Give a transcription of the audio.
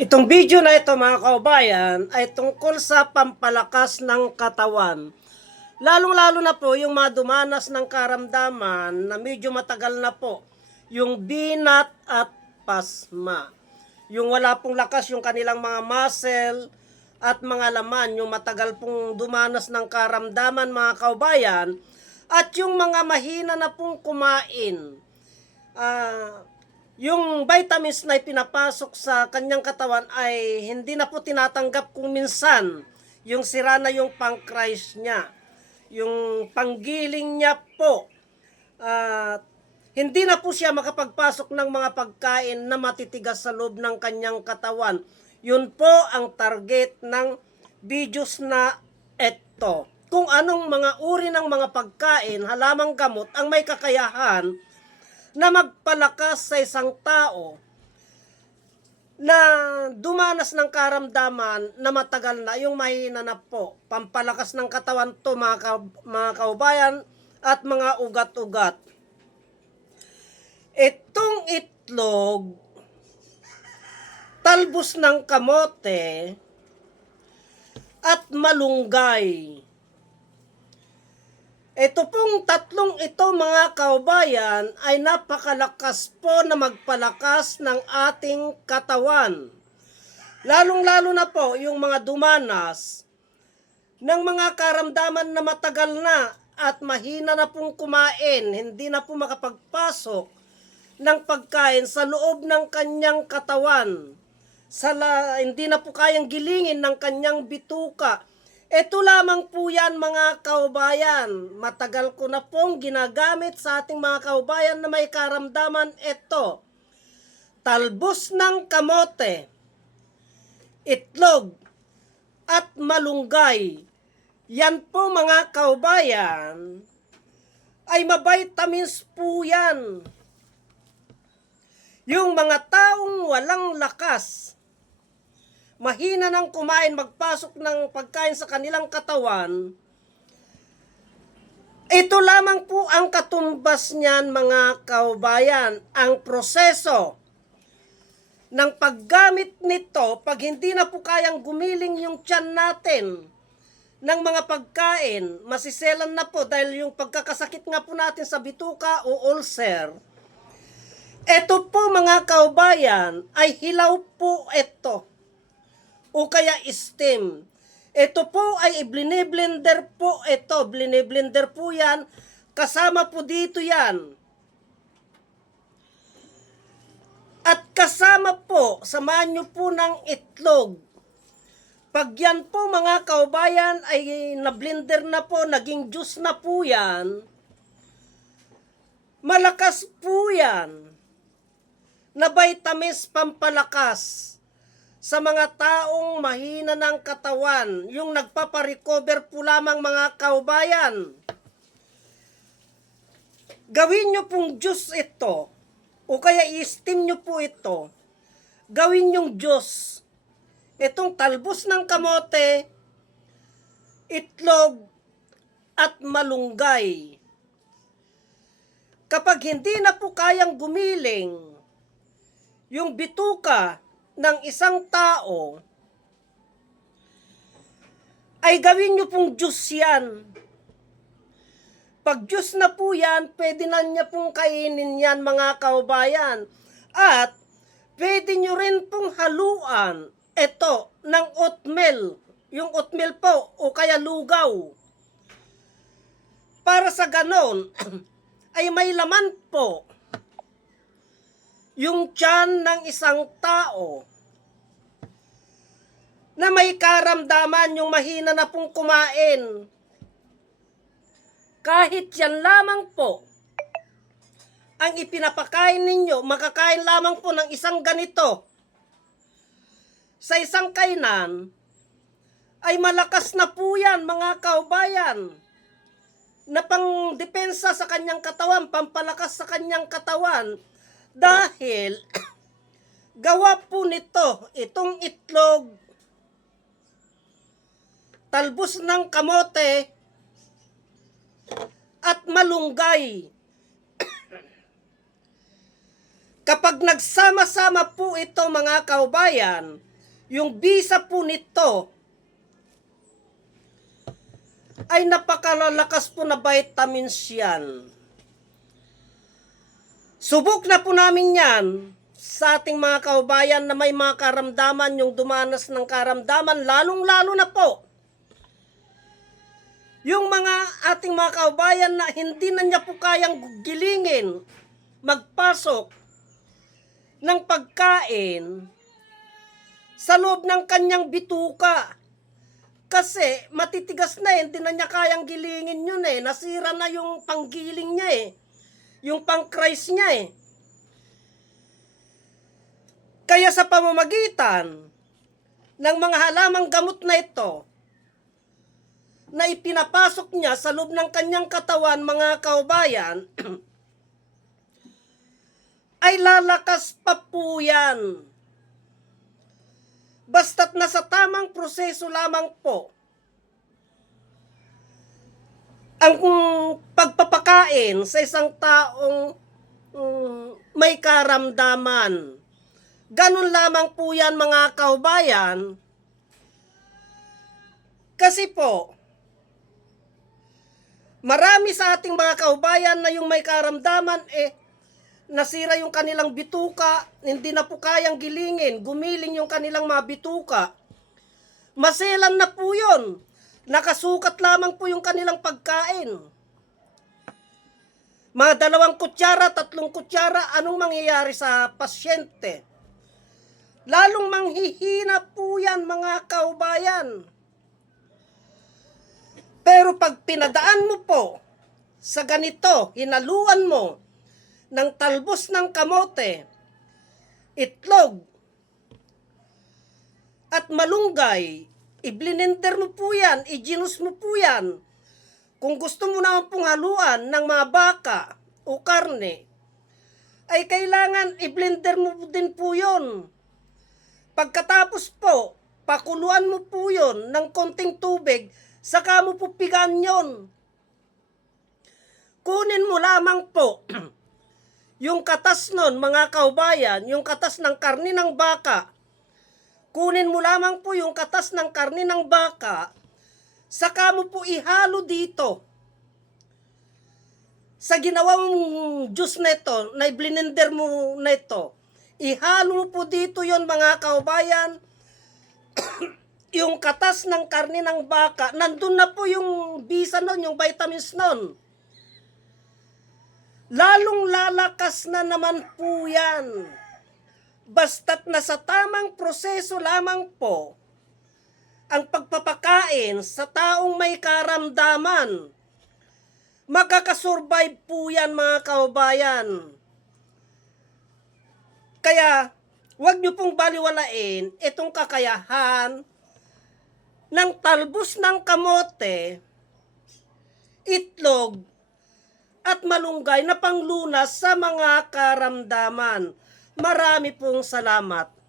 Itong video na ito mga kaubayan ay tungkol sa pampalakas ng katawan. Lalong-lalo na po yung mga dumanas ng karamdaman na medyo matagal na po. Yung binat at pasma. Yung wala pong lakas yung kanilang mga muscle at mga laman. Yung matagal pong dumanas ng karamdaman mga kaubayan. At yung mga mahina na pong kumain. Yung vitamins na pinapasok sa kanyang katawan ay hindi na po tinatanggap kung minsan yung sira na yung pancreas niya, yung panggiling niya po. Hindi na po siya makapagpasok ng mga pagkain na matitigas sa loob ng kanyang katawan. Yun po ang target ng videos na ito. Kung anong mga uri ng mga pagkain, halamang gamot ang may kakayahan na magpalakas sa isang tao na dumanas ng karamdaman na matagal na, yung mahina na po. Pampalakas ng katawan to mga kaubayan at mga ugat-ugat. Itong itlog, talbos ng kamote, at malunggay. Ito pong tatlong ito mga kaubayan ay napakalakas po na magpalakas ng ating katawan. Lalong-lalo na po yung mga dumanas ng mga karamdaman na matagal na at mahina na pong kumain, hindi na po makapagpasok ng pagkain sa loob ng kanyang katawan. Hindi na po kayang gilingin ng kanyang bituka. Ito lamang po yan mga kaubayan. Matagal ko na pong ginagamit sa ating mga kaubayan na may karamdaman ito. Talbos ng kamote, itlog, at malunggay. Yan po mga kaubayan ay mabitamins po yan. Yung mga taong walang lakas, mahina ng kumain, magpasok ng pagkain sa kanilang katawan, ito lamang po ang katumbas niyan mga kaubayan. Ang proseso ng paggamit nito, pag hindi na po kayang gumiling yung tiyan natin ng mga pagkain, masiselan na po dahil yung pagkakasakit nga po natin sa bituka o ulcer. Ito po mga kaubayan ay hilaw po ito o kaya steam. Ito po ay blender po ito. Blender po yan. Kasama po dito yan. At kasama po, samahan nyo po ng itlog. Pag yan po mga kaubayan ay na-blender na po, naging juice na po yan, malakas po yan na vitamins pampalakas sa mga taong mahina ng katawan, yung nagpaparecover po lamang mga kaubayan. Gawin nyo pong juice ito, o kaya i-steam nyo po ito. Gawin yung juice. Itong talbos ng kamote, itlog, at malunggay. Kapag hindi na po kayang gumiling yung bituka ng isang tao, ay gawin nyo pong juice yan. Pag juice na po yan, pwede na niya pong kainin yan mga kaubayan. At pwede nyo rin pong haluan ito ng oatmeal. Yung oatmeal po o kaya lugaw. Para sa ganon, ay may laman po yung tiyan ng isang tao na may karamdaman, yung mahina na pong kumain. Kahit yan lamang po ang ipinapakain ninyo, makakain lamang po ng isang ganito sa isang kainan, ay malakas na po yan mga kaubayan, na pang depensa sa kanyang katawan, pampalakas sa kanyang katawan. Dahil gawa po nito, itong itlog, talbos ng kamote, at malunggay. Kapag nagsama-sama po ito mga kaubayan, Yung bisa po nito ay napakalalakas po na vitamins yan. Subok na po namin yan sa ating mga kaubayan na may mga karamdaman, yung dumanas ng karamdaman, lalong-lalo na po yung mga ating mga kaubayan na hindi na niya po kayang gilingin, magpasok ng pagkain sa loob ng kanyang bituka. Kasi matitigas na hindi na niya kayang gilingin yun nasira na yung panggiling niya yung pancreas niya Kaya sa pamamagitan ng mga halamang gamot na ito, na ipinapasok niya sa loob ng kanyang katawan, mga kaubayan, ay lalakas pa po yan. Basta't nasa tamang proseso lamang po ang pagpapakain sa isang taong may karamdaman. Ganun lamang po yan, mga kaubayan. Kasi po, marami sa ating mga kaubayan na yung may karamdaman, nasira yung kanilang bituka, hindi na po kayang gilingin, gumiling yung kanilang mga bituka. Maselan na po yun. Nakasukat lamang po yung kanilang pagkain. Mga 2 kutsara, 3 kutsara, anong mangyayari sa pasyente? Lalong manghihina po yan, mga kaubayan. Pero pag pinadaan mo po sa ganito, hinaluan mo ng talbos ng kamote, itlog, at malunggay, i-blender mo po yan, i-ginus mo po yan. Kung gusto mo naman pong haluan ng mga baka o karne, ay kailangan i-blender mo din po yun. Pagkatapos po, pakuluan mo po yun ng konting tubig, saka mo pupigan yon. Kunin mo lamang po yung katas nun, mga kaubayan, yung katas ng karni ng baka. Kunin mo lamang po yung katas ng karni ng baka, saka mo po ihalo dito. Sa ginawang juice na ito, na i-blender mo na ito, ihalo mo po dito yon, mga kaubayan. Yung katas ng karne ng baka, nandun na po yung bisa nun, yung vitamins nun. Lalong lalakas na naman po yan. Basta't nasa tamang proseso lamang po ang pagpapakain sa taong may karamdaman. Makakasurvive po yan, mga kaubayan. Kaya, huwag niyo pong baliwalain itong kakayahan ng talbos ng kamote, itlog, at malunggay na panglunas sa mga karamdaman. Marami pong salamat.